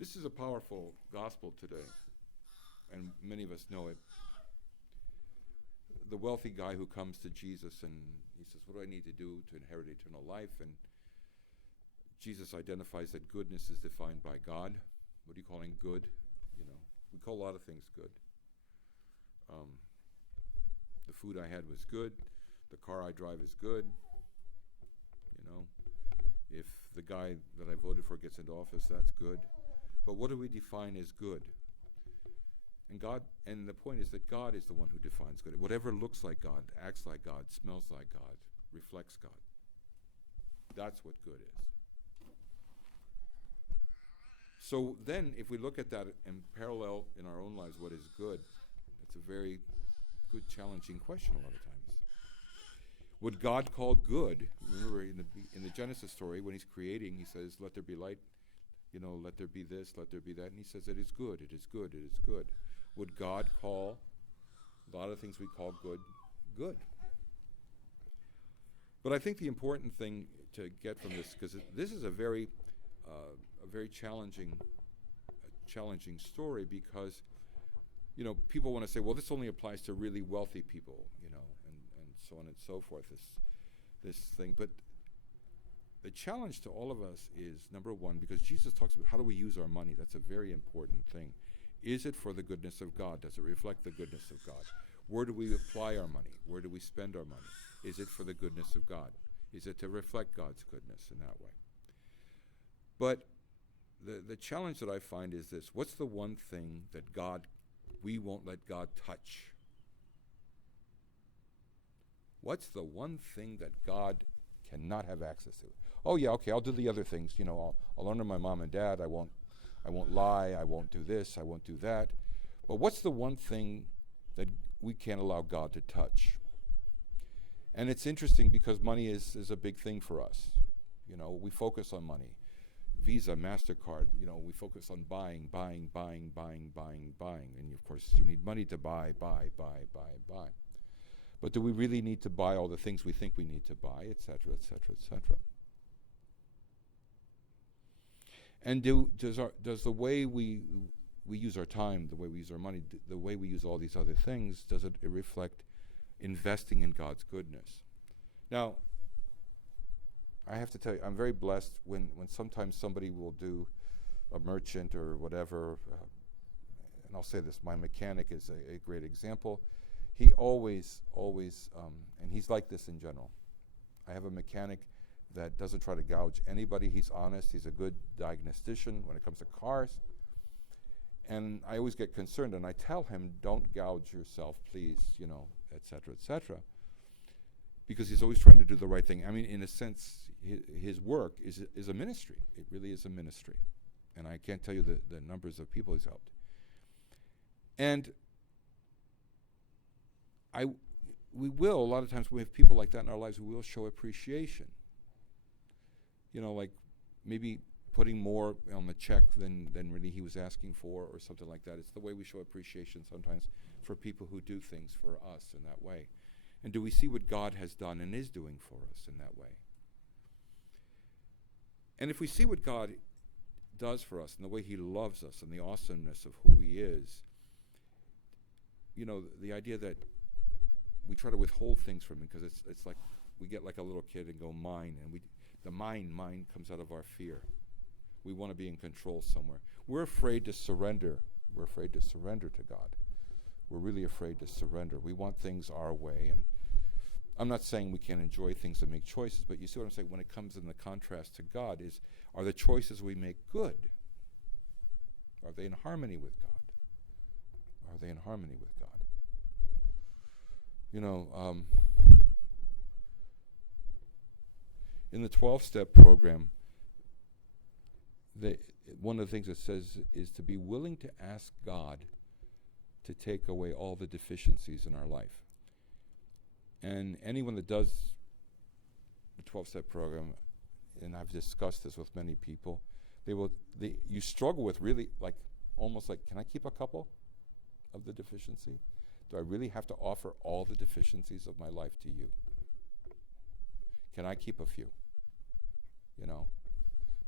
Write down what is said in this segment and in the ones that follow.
This is a powerful gospel today, and many of us know it. The wealthy guy who comes to Jesus and he says, what do I need to do to inherit eternal life? And Jesus identifies that goodness is defined by God. What are you calling good? You know, we call a lot of things good. The food I had was good. The car I drive is good. You know, if the guy that I voted for gets into office, that's good. But what do we define as good? And the point is that God is the one who defines good. Whatever looks like God, acts like God, smells like God, reflects God. That's what good is. So then, if we look at that and parallel in our own lives what is good, that's a very good, challenging question a lot of times. What God called good, remember in the Genesis story, when he's creating, he says, let there be light, let there be this, let there be that, and he says, it is good, it is good, it is good. Would God call a lot of things we call good, good? But I think the important thing to get from this, because this is a very challenging story, because people want to say, well, this only applies to really wealthy people, and so on and so forth. This thing, but the challenge to all of us is, number one, because Jesus talks about how do we use our money. That's a very important thing. Is it for the goodness of God? Does it reflect the goodness of God? Where do we apply our money? Where do we spend our money? Is it for the goodness of God? Is it to reflect God's goodness in that way? But the challenge that I find is this. What's the one thing that we won't let God touch? What's the one thing that God cannot have access to? Oh yeah, okay, I'll do the other things. I'll honor my mom and dad. I won't lie. I won't do this. I won't do that. But what's the one thing that we can't allow God to touch? And it's interesting because money is a big thing for us. We focus on money. Visa, MasterCard, we focus on buying. And of course, you need money to buy. But do we really need to buy all the things we think we need to buy, et cetera, et cetera, et cetera? And does the way we use our time, the way we use our money, the way we use all these other things, does it reflect investing in God's goodness? Now, I have to tell you, I'm very blessed when sometimes somebody will do a merchant or whatever, and I'll say this, my mechanic is a great example. He always, and he's like this in general. I have a mechanic that doesn't try to gouge anybody. He's honest. He's a good diagnostician when it comes to cars. And I always get concerned, and I tell him, don't gouge yourself, please, et cetera, because he's always trying to do the right thing. I mean, in a sense, his work is a ministry. It really is a ministry. And I can't tell you the numbers of people he's helped. And we will, a lot of times when we have people like that in our lives, we will show appreciation. Like maybe putting more on the check than really he was asking for or something like that. It's the way we show appreciation sometimes for people who do things for us in that way. And do we see what God has done and is doing for us in that way? And if we see what God does for us and the way he loves us and the awesomeness of who he is, the idea that we try to withhold things from him because it's like we get like a little kid and go mine, and the mind comes out of our fear. We want to be in control somewhere. We're afraid to surrender. We're afraid to surrender to God. We're really afraid to surrender. We want things our way, and I'm not saying we can't enjoy things and make choices, but you see what I'm saying when it comes in the contrast to God are the choices we make good? Are they in harmony with God? Are they in harmony with God? In the 12-step program, one of the things it says is to be willing to ask God to take away all the deficiencies in our life. And anyone that does the 12-step program, and I've discussed this with many people, you struggle with really almost like, can I keep a couple of the deficiency? Do I really have to offer all the deficiencies of my life to you? Can I keep a few?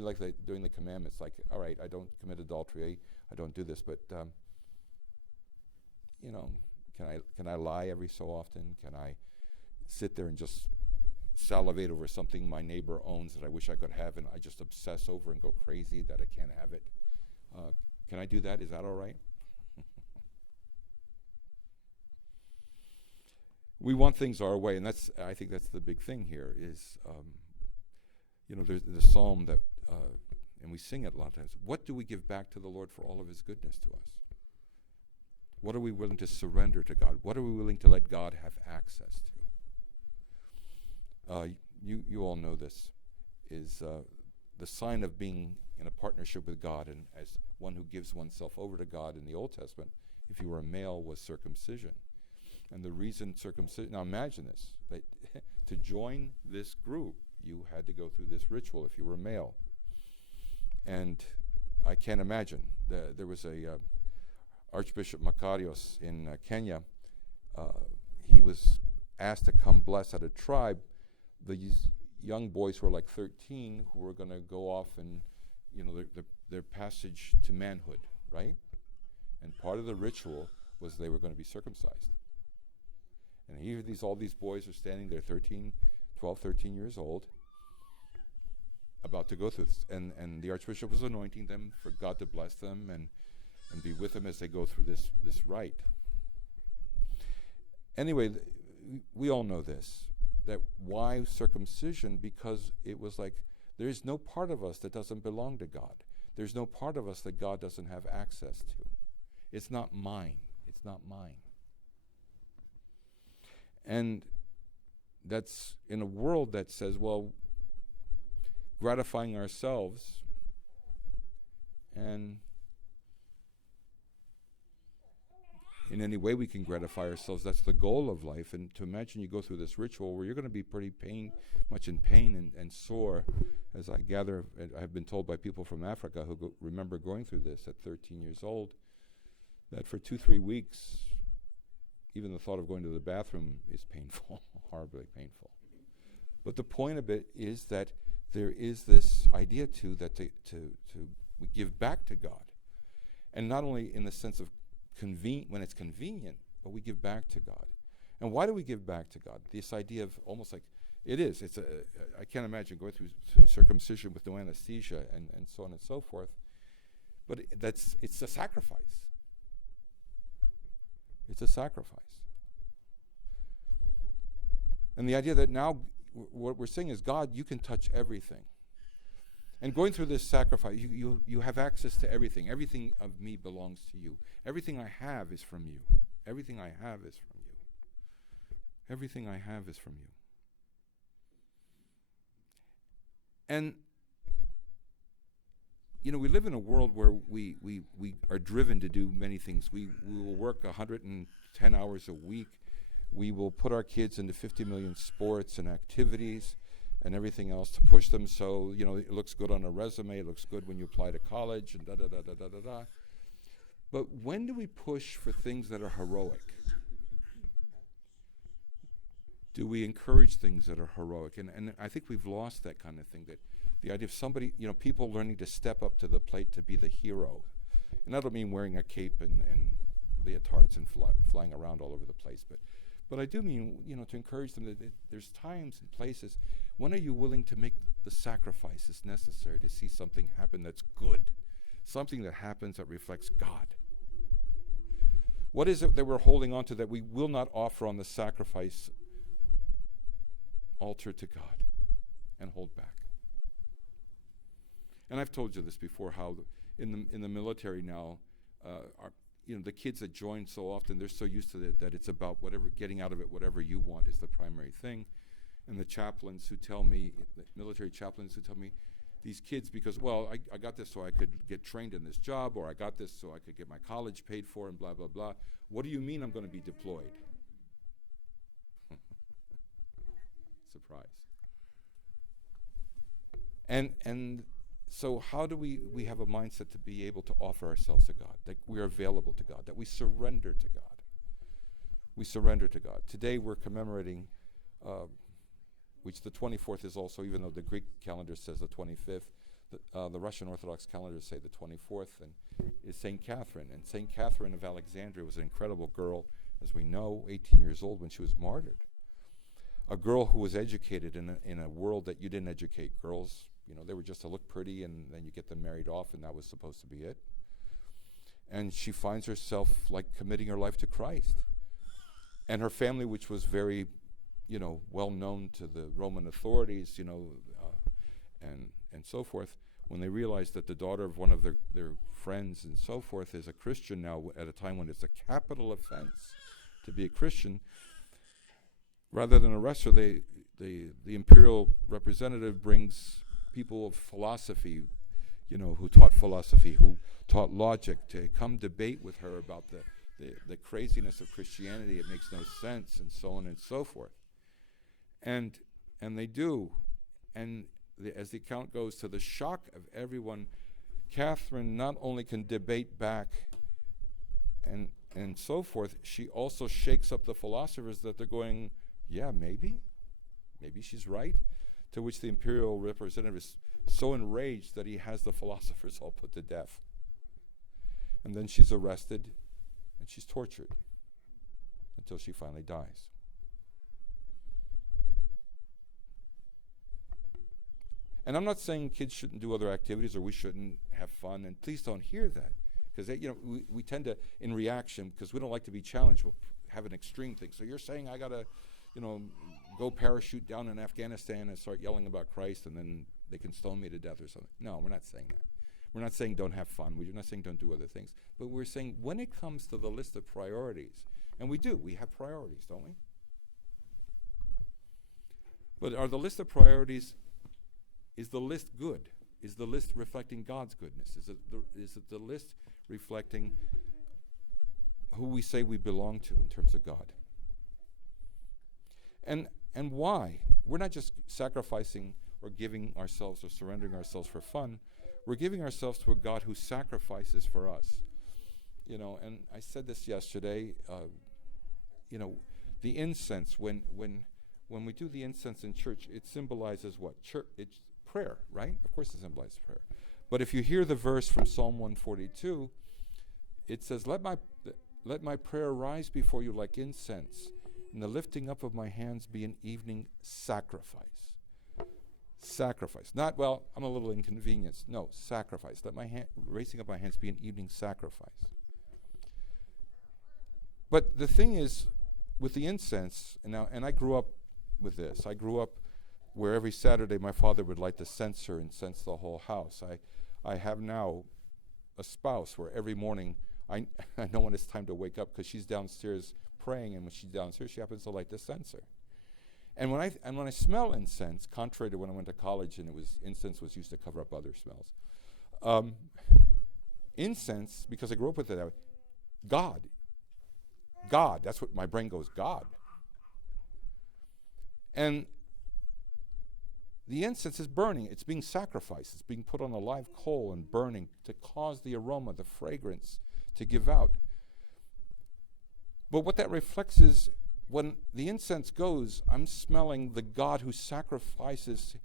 be like doing the commandments. Like, all right, I don't commit adultery. I don't do this, but can I lie every so often? Can I sit there and just salivate over something my neighbor owns that I wish I could have, and I just obsess over and go crazy that I can't have it? Can I do that? Is that all right? We want things our way, and I think that's the big thing here is, there's the psalm that, and we sing it a lot of times, what do we give back to the Lord for all of his goodness to us? What are we willing to surrender to God? What are we willing to let God have access to? You all know this, is the sign of being in a partnership with God, and as one who gives oneself over to God in the Old Testament, if you were a male, was circumcision. And the reason circumcision, now imagine this, that to join this group, you had to go through this ritual if you were a male. And I can't imagine. There was a Archbishop Makarios in Kenya. He was asked to come bless at a tribe these young boys who were like 13 who were going to go off and, their passage to manhood, right? And part of the ritual was they were going to be circumcised. And here all these boys are standing there, 12, 13 years old, about to go through this. And the Archbishop was anointing them for God to bless them and be with them as they go through this rite. Anyway, we all know this, that why circumcision? Because it was like, there's no part of us that doesn't belong to God. There's no part of us that God doesn't have access to. It's not mine. It's not mine. And that's in a world that says, well, gratifying ourselves and in any way we can gratify ourselves, that's the goal of life. And to imagine you go through this ritual where you're going to be pretty much in pain and sore, as I gather, I have been told by people from Africa who remember going through this at 13 years old, that for 2-3 weeks, even the thought of going to the bathroom is painful, horribly painful. But the point of it is that there is this idea too that we give back to God, and not only in the sense of when it's convenient, but we give back to God. And why do we give back to God? This idea of almost like I can't imagine going through circumcision with no anesthesia and so on and so forth. But it's a sacrifice. It's a sacrifice. And the idea that now what we're saying is, God, you can touch everything. And going through this sacrifice, you have access to everything. Everything of me belongs to you. Everything I have is from you. Everything I have is from you. Everything I have is from you. And, we live in a world where we are driven to do many things. We will work 110 hours a week. We will put our kids into 50 million sports and activities and everything else to push them so, it looks good on a resume, it looks good when you apply to college, and da-da-da-da-da-da-da. But when do we push for things that are heroic? Do we encourage things that are heroic? And I think we've lost that kind of thing, that the idea of somebody, people learning to step up to the plate to be the hero. And I don't mean wearing a cape and leotards and flying around all over the place, but I do mean, to encourage them that there's times and places. When are you willing to make the sacrifices necessary to see something happen that's good? Something that happens that reflects God. What is it that we're holding on to that we will not offer on the sacrifice altar to God and hold back? And I've told you this before, how in the military now, the kids that join so often, they're so used to it that it's about getting out of it whatever you want is the primary thing. And the chaplains who tell me, the military chaplains who tell me, these kids, because, I got this so I could get trained in this job, or I got this so I could get my college paid for, and blah, blah, blah. What do you mean I'm going to be deployed? Surprise. And so how do we have a mindset to be able to offer ourselves to God, that we are available to God, that we surrender to God? We surrender to God. Today we're commemorating, which the 24th is also, even though the Greek calendar says the 25th, The Russian Orthodox calendars say the 24th, and is St. Catherine. And St. Catherine of Alexandria was an incredible girl, as we know, 18 years old when she was martyred. A girl who was educated in a world that you didn't educate girls. They were just to look pretty, and then you get them married off, and that was supposed to be it. And she finds herself like committing her life to Christ. And her family, which was very, well known to the Roman authorities, and so forth, when they realized that the daughter of one of their friends and so forth is a Christian now, at a time when it's a capital offense to be a Christian, rather than arrest her, the imperial representative brings people of philosophy, who taught philosophy, who taught logic, to come debate with her about the craziness of Christianity. It makes no sense, and so on and so forth. And they do. And as the account goes, to the shock of everyone, Catherine not only can debate back and so forth, she also shakes up the philosophers that they're going, yeah, maybe she's right. To which the imperial representative is so enraged that he has the philosophers all put to death. And then she's arrested and she's tortured until she finally dies. And I'm not saying kids shouldn't do other activities or we shouldn't have fun, and please don't hear that. Because we tend to, in reaction, because we don't like to be challenged, we'll have an extreme thing. So you're saying I got to, go parachute down in Afghanistan and start yelling about Christ, and then they can stone me to death or something. No, we're not saying that. We're not saying don't have fun. We're not saying don't do other things. But we're saying when it comes to the list of priorities, and we have priorities, don't we? But are the list of priorities, is the list good? Is the list reflecting God's goodness? Is it the list reflecting who we say we belong to in terms of God? And why? We're not just sacrificing or giving ourselves or surrendering ourselves for fun. We're giving ourselves to a God who sacrifices for us. And I said this yesterday, the incense, when we do the incense in church, it symbolizes what? It's prayer, right? Of course it symbolizes prayer. But if you hear the verse from Psalm 142, it says, let my prayer rise before you like incense, and the lifting up of my hands be an evening sacrifice. Sacrifice. Not, well, I'm a little inconvenienced. No, sacrifice. Let my raising up my hands be an evening sacrifice. But the thing is, with the incense, and I grew up with this. I grew up where every Saturday my father would light the censer and cense the whole house. I have now a spouse where every morning I know when it's time to wake up because she's downstairs praying, and when she's downstairs she happens to light the censer. And when I smell incense, contrary to when I went to college and incense was used to cover up other smells, incense, because I grew up with it, God, that's what my brain goes, God. And the incense is burning. It's being sacrificed. It's being put on a live coal and burning to cause the aroma, the fragrance to give out. But what that reflects is when the incense goes, I'm smelling the God who sacrifices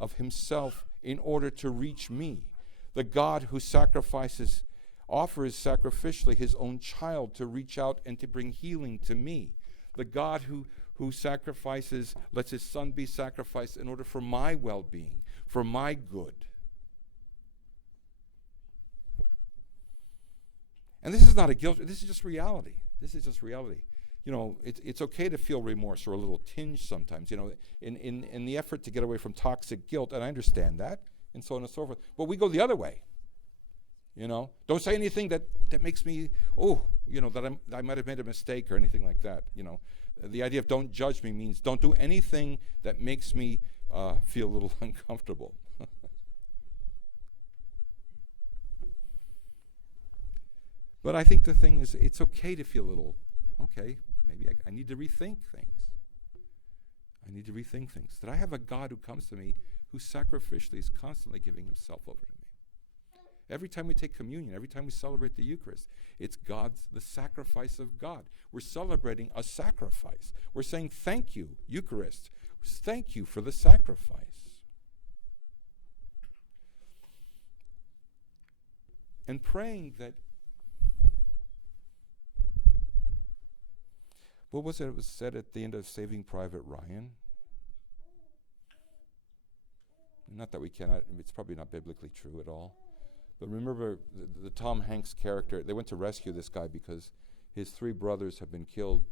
of himself in order to reach me. The God who offers sacrificially his own child to reach out and to bring healing to me. The God who sacrifices, lets his son be sacrificed in order for my well-being, for my good. And this is not a guilt, this is just reality. This is just reality. It's okay to feel remorse or a little tinge sometimes, in the effort to get away from toxic guilt, and I understand that, and so on and so forth. But we go the other way. Don't say anything that makes me, that I might have made a mistake or anything like that. The idea of don't judge me means don't do anything that makes me feel a little uncomfortable. But I think the thing is, it's okay to feel a little, okay, maybe I need to rethink things. That I have a God who comes to me who sacrificially is constantly giving himself over to me. Every time we take communion, every time we celebrate the Eucharist, it's the sacrifice of God. We're celebrating a sacrifice. We're saying, thank you, Eucharist. Thank you for the sacrifice. And praying that, what was it? It was said at the end of Saving Private Ryan. Not that we cannot, it's probably not biblically true at all. But remember the Tom Hanks character, they went to rescue this guy because his 3 brothers had been killed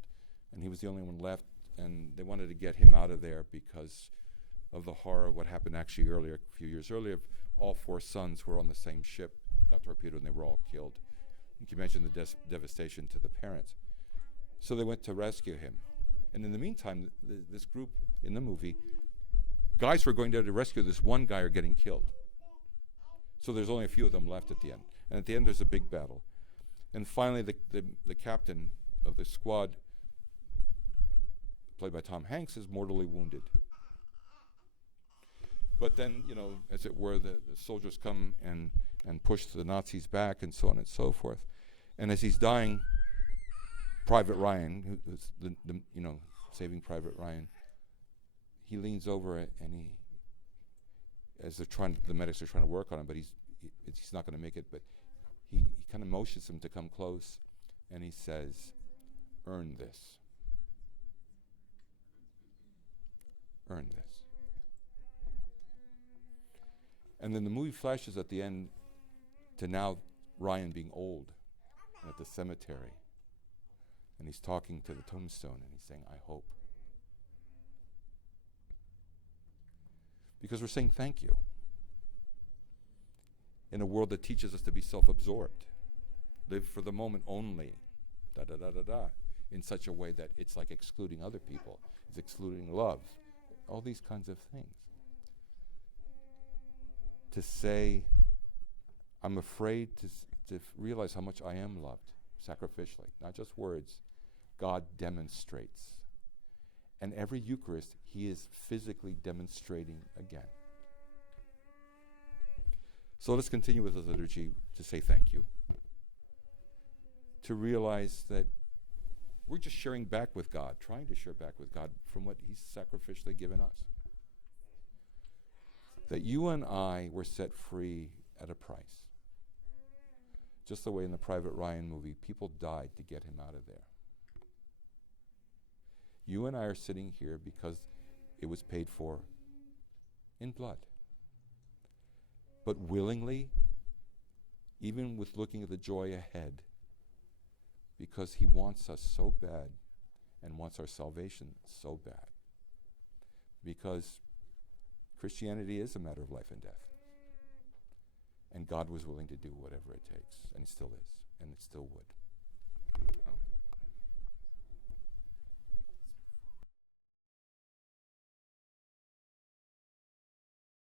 and he was the only one left, and they wanted to get him out of there because of the horror of what happened actually earlier, a few years earlier. All 4 sons were on the same ship, got torpedoed, and they were all killed. You can imagine the devastation to the parents. So they went to rescue him. And in the meantime, this group in the movie, guys who are going there to rescue this one guy are getting killed. So there's only a few of them left at the end. And at the end, there's a big battle. And finally, the captain of the squad, played by Tom Hanks, is mortally wounded. But then, as it were, the soldiers come and push the Nazis back and so on and so forth. And as he's dying, Private Ryan, who's Saving Private Ryan, he leans over and as the medics are trying to work on him, but he's not going to make it, but he kind of motions him to come close, and he says, "Earn this. Earn this." And then the movie flashes at the end to now Ryan being old and at the cemetery. And he's talking to the tombstone and he's saying, "I hope." Because we're saying thank you in a world that teaches us to be self-absorbed. Live for the moment only, in such a way that it's like excluding other people. It's excluding love. All these kinds of things. To say, I'm afraid to realize how much I am loved, sacrificially, not just words. God demonstrates. And every Eucharist, he is physically demonstrating again. So let's continue with the liturgy to say thank you. To realize that we're just sharing back with God, trying to share back with God from what he's sacrificially given us. That you and I were set free at a price. Just the way in the Private Ryan movie, people died to get him out of there. You and I are sitting here because it was paid for in blood. But willingly, even with looking at the joy ahead, because he wants us so bad and wants our salvation so bad. Because Christianity is a matter of life and death. And God was willing to do whatever it takes, and he still is, and it still would.